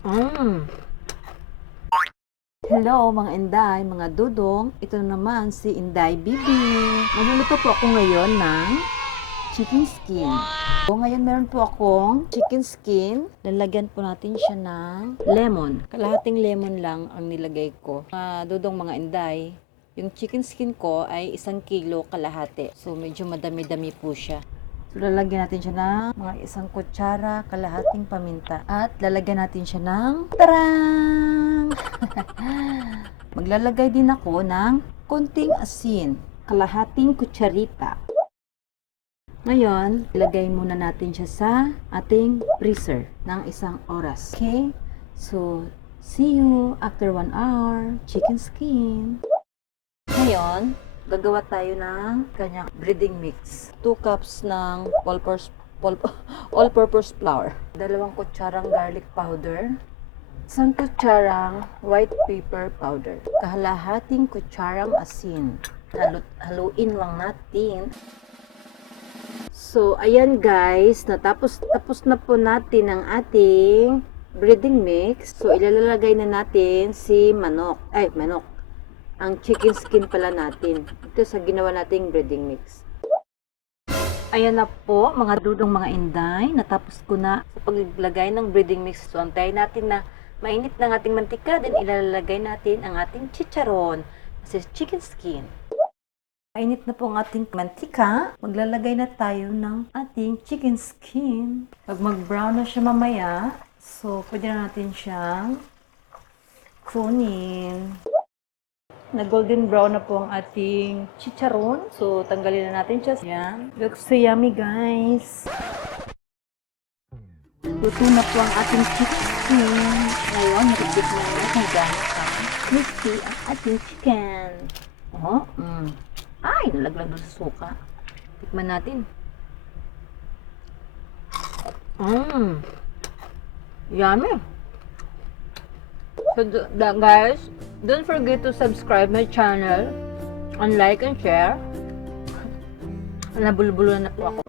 Mm. Hello mga Inday, mga dudong. Ito naman si Inday Bibi. Magluluto po ako ngayon ng chicken skin. So, ngayon meron po akong chicken skin. Lalagyan po natin siya ng lemon. Kalahating lemon lang ang nilagay ko. Mga dudong, mga Inday, yung chicken skin ko ay 1 kilo kalahati. So medyo madami-dami po siya. So, lalagyan natin siya ng mga 1 kutsara, kalahating paminta. At lalagyan natin siya ng tarang! Maglalagay din ako ng konting asin, kalahating kutsarita. Ngayon, ilagay muna natin siya sa ating freezer ng 1 oras. Okay? So, see you after 1 hour. Chicken skin. Ngayon, gagawa tayo ng kanyang breading mix. 2 cups ng all-purpose flour. 2 kutsarang garlic powder. 1 kutsarang white pepper powder. Kalahating kutsarang asin. Haluin lang natin. So, ayan guys, tapos na po natin ang ating breading mix. So, ilalagay na natin si manok. Ang chicken skin pala natin. Ito sa ginawa nating breading mix. Ayan na po, mga dudong, mga Inday. Natapos ko na sa paglagay ng breading mix. So, antayin natin na mainit ng ating mantika. Then, ilalagay natin ang ating chicharon. Kasi chicken skin. Mainit na po ang ating mantika. Maglalagay na tayo ng ating chicken skin. Pag mag-brown na siya mamaya, so pwede na natin siyang kunin. Na-golden brown na po ang ating chicharon. So, tanggalin na natin siya. Yan. Looks so yummy, guys. Luto na po ang ating chicken skin. Ngayon, nakikip na nyo kung gano'n ka crispy ang ating chicken. Oh, Ay, nalaglag doon sa suka. Tikman natin. Yummy. So, guys, don't forget to subscribe my channel and like and share. Nabulbulo na po ako.